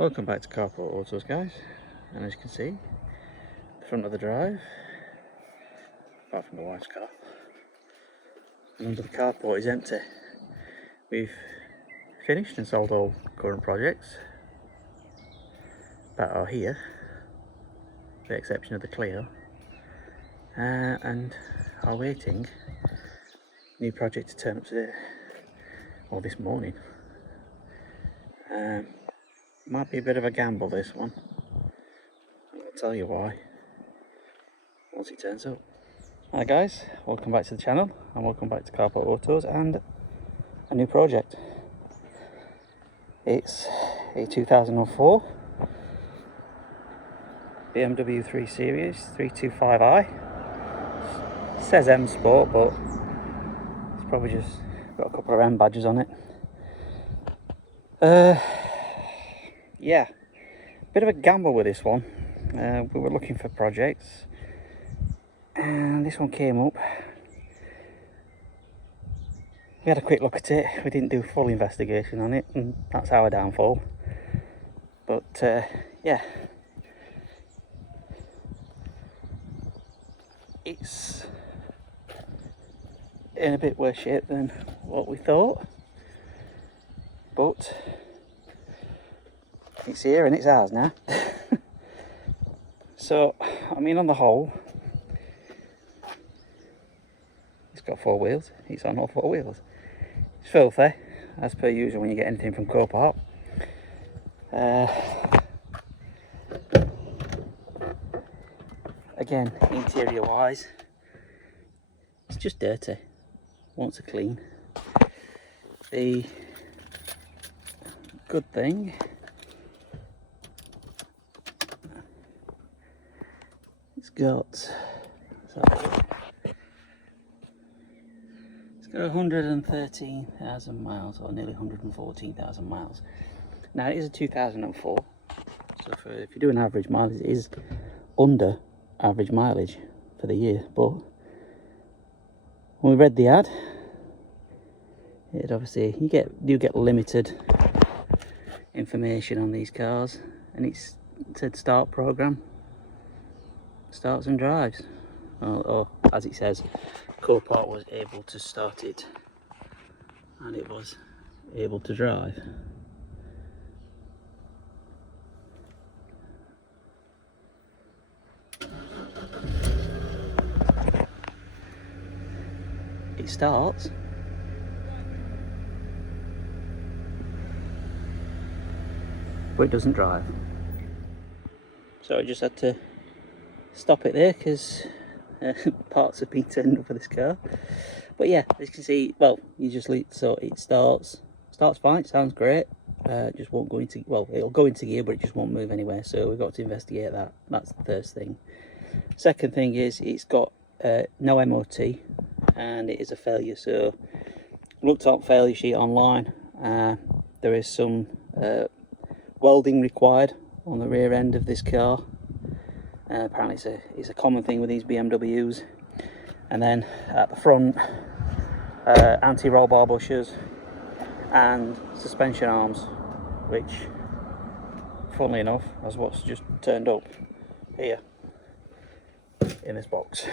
Welcome back to Copart Autos, guys, and as you can see, the front of the drive, apart from the wife's car, and under the carport is empty. We've finished and sold all current projects that are here, with the exception of the Clio, and are waiting new project to turn up today, or this morning. Might be a bit of a gamble, this one. I'll tell you why once it turns up. Hi guys, welcome back to the channel and welcome back to Copart Autos and a new project. It's a 2004 BMW 3 Series 325i. It says M Sport, but it's probably just got a couple of M badges on it. Yeah, bit of a gamble with this one. We were looking for projects and this one came up. We had a quick look at it. We didn't do full investigation on it, and that's our downfall. But yeah, it's in a bit worse shape than what we thought, but it's here and it's ours now. So, I mean, on the whole, it's got four wheels. It's on all four wheels. It's filthy, as per usual when you get anything from Copart. Again, interior wise, it's just dirty. Wants a clean. The good thing, it's got 113,000 miles, or nearly 114,000 miles. Now it is a 2004, so if you do an average mileage, it is under average mileage for the year. But when we read the ad, it obviously you get limited information on these cars, and it said start program, starts and drives, or as it says, Copart was able to start it and it was able to drive. It starts, but it doesn't drive. So I just had to stop it there because parts have been turned up for this car. But yeah, as you can see, well, you just so it starts fine, sounds great. Just won't go into, well, it'll go into gear, but it just won't move anywhere. So we've got to investigate that. That's the first thing. Second thing is it's got no MOT and it is a failure. So looked up failure sheet online. There is some welding required on the rear end of this car. Apparently it's a common thing with these BMWs. And then at the front, anti-roll bar bushers and suspension arms, which, funnily enough, is what's just turned up here in this box.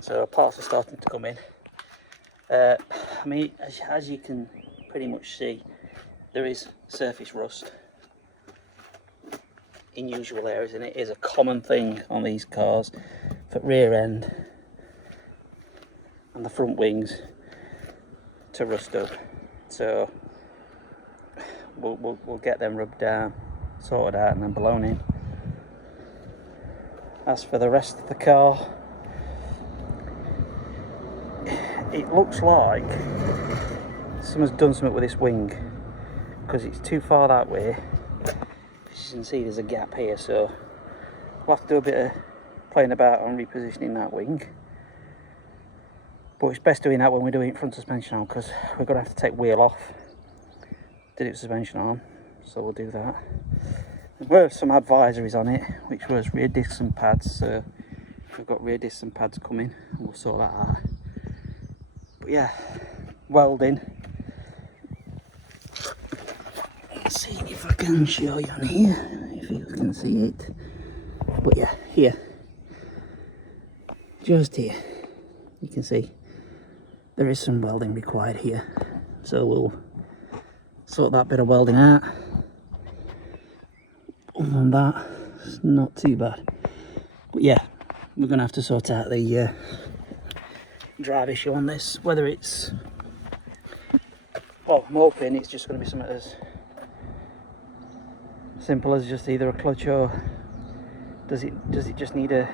So parts are starting to come in. I mean, as you can pretty much see, there is surface rust in usual areas, and it is a common thing on these cars for rear end and the front wings to rust up. So we'll get them rubbed down, sorted out, and then blown in. As for the rest of the car, it looks like someone's done something with this wing because it's too far that way. As you can see, there's a gap here, so we'll have to do a bit of playing about on repositioning that wing. But it's best doing that when we're doing front suspension arm, because we're going to have to take wheel off to do suspension arm, so we'll do that. There were some advisories on it, which was rear discs and pads, so we've got rear discs and pads coming, and we'll sort that out. But yeah, welding. Let's see if I can show you on here, if you can see it. But yeah, here, just here, you can see there is some welding required here. So we'll sort that bit of welding out. Other than that, it's not too bad. But yeah, we're going to have to sort out the drive issue on this. Whether it's, well, I'm hoping it's just going to be something as simple as just either a clutch, or does it just need a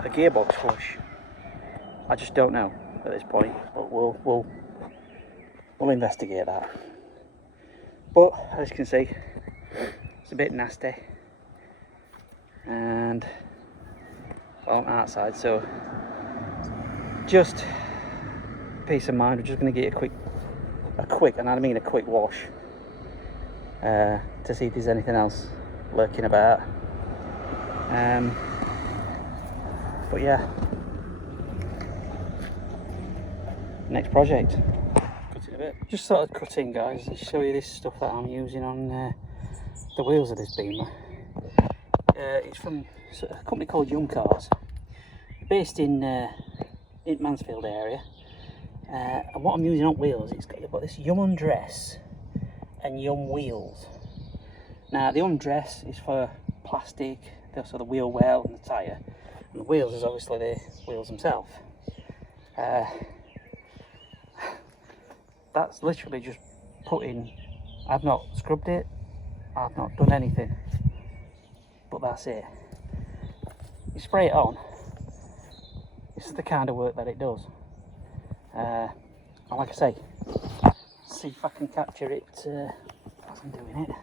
gearbox flush? I just don't know at this point, but we'll investigate that. But as you can see, it's a bit nasty, and well, on that side, so just peace of mind, we're just going to get a quick, and I mean a quick wash, to see if there's anything else lurking about. But yeah, next project. Cut it a bit. Just sort of cut in, guys, and show you this stuff that I'm using on the wheels of this Beamer. It's from a company called Young Cars, based in Mansfield area. And what I'm using on wheels, it's got this Yum Undress and Yum Wheels. Now the Undress is for plastic, so the wheel well and the tyre, and the wheels is obviously the wheels themselves. That's literally just put in. I've not scrubbed it, I've not done anything, but that's it. You spray it on, it's the kind of work that it does. And like I say, see if I can capture it as I'm doing it.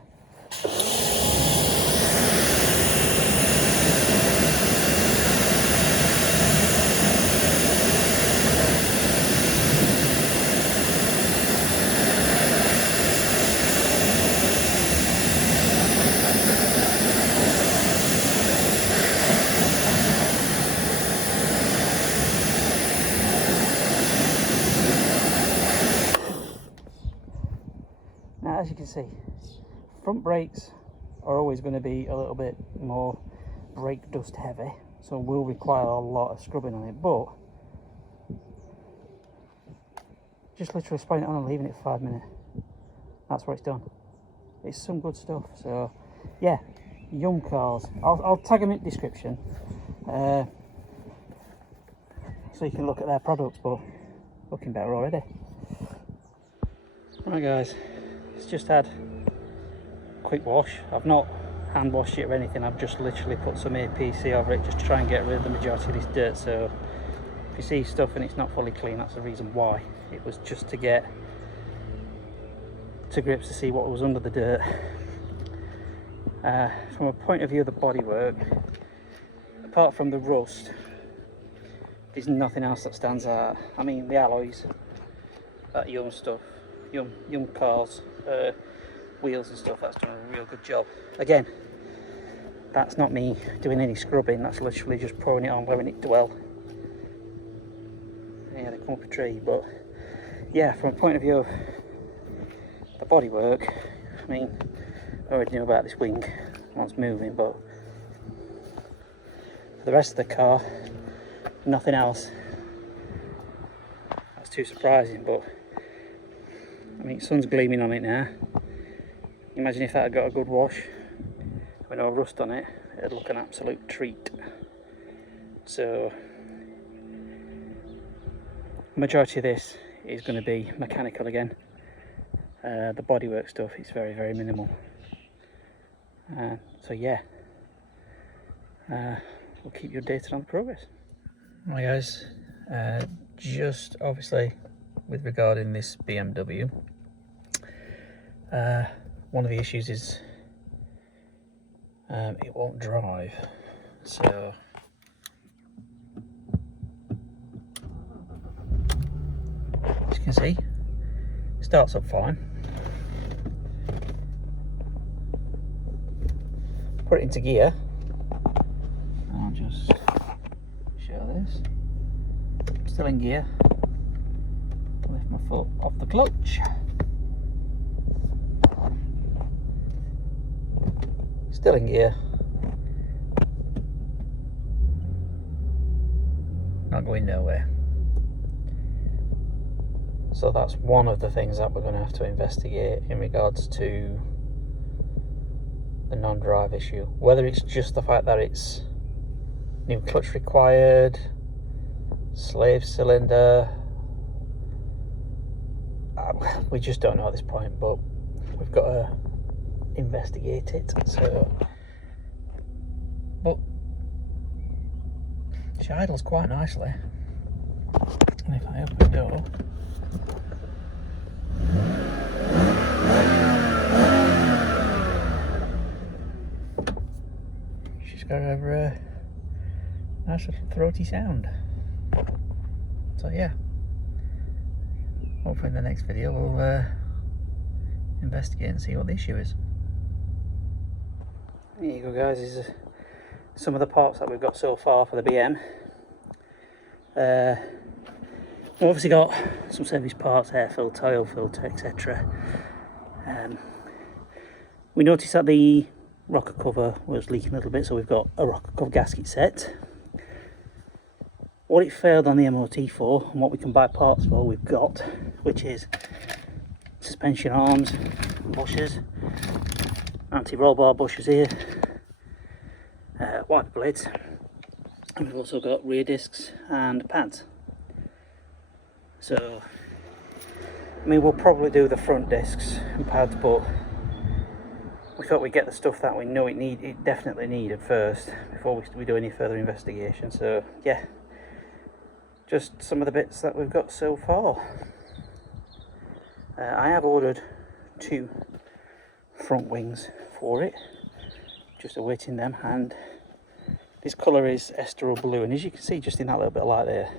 Now, as you can see, front brakes are always going to be a little bit more brake dust heavy, so will require a lot of scrubbing on it, but just literally spraying it on and leaving it for 5 minutes, that's what it's done. It's some good stuff. So yeah, Young Cars, I'll tag them in the description, so you can look at their products, but looking better already. Right guys, it's just had a quick wash. I've not hand washed it or anything, I've just literally put some APC over it just to try and get rid of the majority of this dirt. So if you see stuff and it's not fully clean, that's the reason why. It was just to get to grips to see what was under the dirt. From a point of view of the bodywork, apart from the rust, there's nothing else that stands out. I mean, the alloys, that Young stuff, Young Cars, wheels and stuff, that's done a real good job. Again, that's not me doing any scrubbing, that's literally just pouring it on, letting it dwell. Yeah, they come up a tree, but yeah, from a point of view of the bodywork, I mean, I already knew about this wing once moving, but for the rest of the car, nothing else. That's too surprising, but I mean, sun's gleaming on it now. Imagine if that had got a good wash with no rust on it, it'd look an absolute treat. So the majority of this is going to be mechanical again. The bodywork stuff is very, very minimal. So yeah, we'll keep you updated on the progress. Right guys, just obviously with regarding this BMW, one of the issues is it won't drive. So as you can see, it starts up fine. Put it into gear. I'll just show this. Still in gear. Lift my foot off the clutch. still in gear, not going nowhere. So that's one of the things that we're going to have to investigate in regards to the non-drive issue. Whether it's just the fact that it's new clutch required, slave cylinder, we just don't know at this point, but we've got to investigate it. So, but she idles quite nicely, and if I open the door, she's got a nice little throaty sound. So yeah, hopefully in the next video we'll investigate and see what the issue is. There you go guys, these are some of the parts that we've got so far for the BM. We've obviously got some service parts, air filter, oil filter, etc. We noticed that the rocker cover was leaking a little bit, so we've got a rocker cover gasket set. What it failed on the MOT for, and what we can buy parts for, we've got, which is suspension arms, bushers, anti-roll bar bushers here, wiper blades, and we've also got rear discs and pads. So, I mean, we'll probably do the front discs and pads, but we thought we'd get the stuff that we know it definitely needed first before we do any further investigation. So yeah, just some of the bits that we've got so far. I have ordered 2 front wings for it, just awaiting them, and this colour is Estoril blue, and as you can see just in that little bit of light there,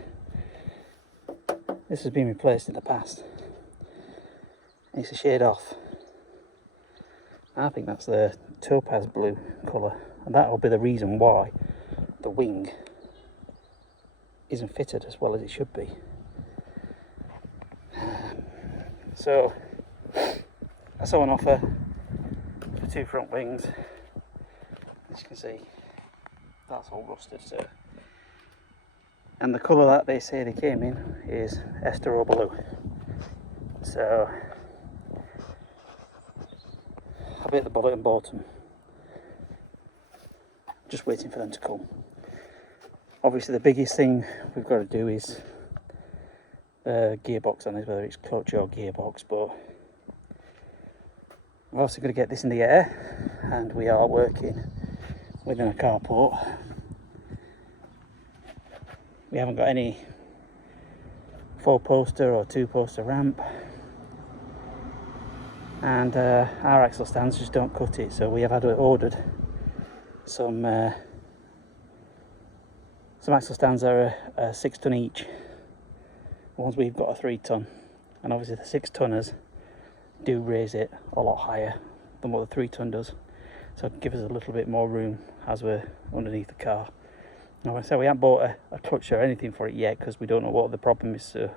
this has been replaced in the past. It's a shade off. I think that's the topaz blue colour, and that will be the reason why the wing isn't fitted as well as it should be. So that's on offer for 2 front wings. As you can see, that's all rusted, so. And the colour that they say they came in is Estoril blue. So I bit the bullet and bought them. Just waiting for them to come. Obviously the biggest thing we've got to do is gearbox on this, whether it's clutch or gearbox, but we're also going to get this in the air, and we are working within a carport. We haven't got any 4-poster or 2-poster ramp, and our axle stands just don't cut it, so we have had ordered some axle stands that are 6 ton each. The ones we've got are 3 ton, and obviously the 6 tonners do raise it a lot higher than what the 3 ton does, so it gives us a little bit more room as we're underneath the car. Now, like I said, we haven't bought a clutch or anything for it yet because we don't know what the problem is, so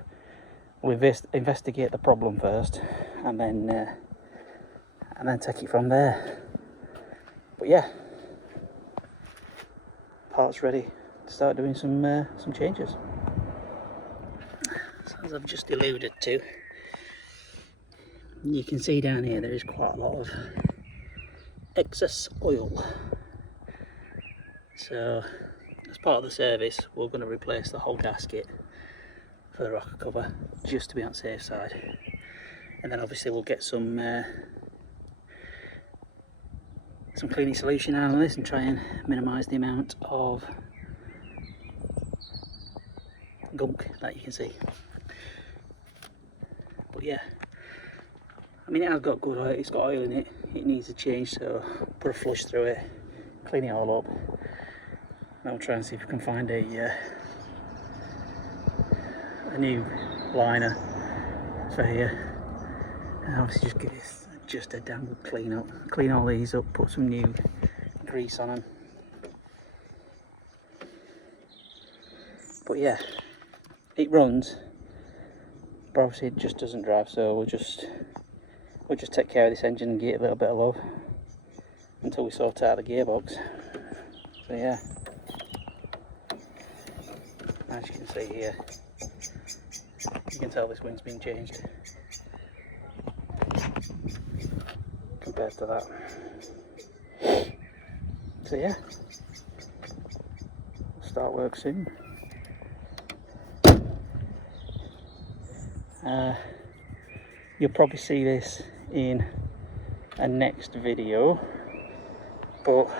we'll investigate the problem first, and then take it from there. But yeah, parts ready to start doing some changes. So as I've just alluded to, you can see down here there is quite a lot of excess oil. So as part of the service, we're going to replace the whole gasket for the rocker cover, just to be on the safe side. And then obviously we'll get some cleaning solution out of this and try and minimise the amount of gunk that you can see. But yeah, I mean, it has got good oil, it's got oil in it, it needs a change, so put a flush through it, clean it all up, and I'll try and see if we can find a new liner for here, and obviously just give it just a damn good clean up, clean all these up, put some new grease on them. But yeah, it runs, but obviously it just doesn't drive, so we'll just take care of this engine and give it a little bit of love, until we sort out the gearbox. So yeah, as you can see here, you can tell this wind's been changed compared to that. So yeah, start work soon. You'll probably see this in a next video, but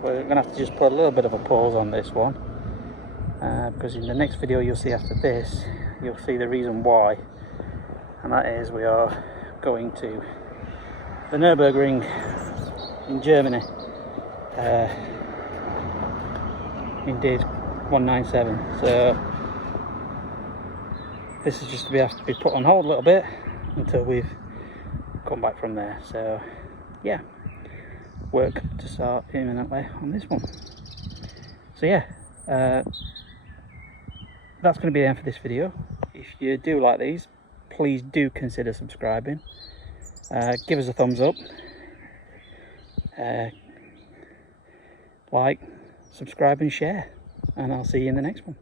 we're gonna have to just put a little bit of a pause on this one, because in the next video you'll see after this, you'll see the reason why, and that is we are going to the Nürburgring in Germany in days 197. So this is just to have to be put on hold a little bit until we've come back from there. So yeah, work to start imminently on this one. So yeah, that's going to be the end for this video. If you do like these, please do consider subscribing. Give us a thumbs up, like, subscribe and share, and I'll see you in the next one.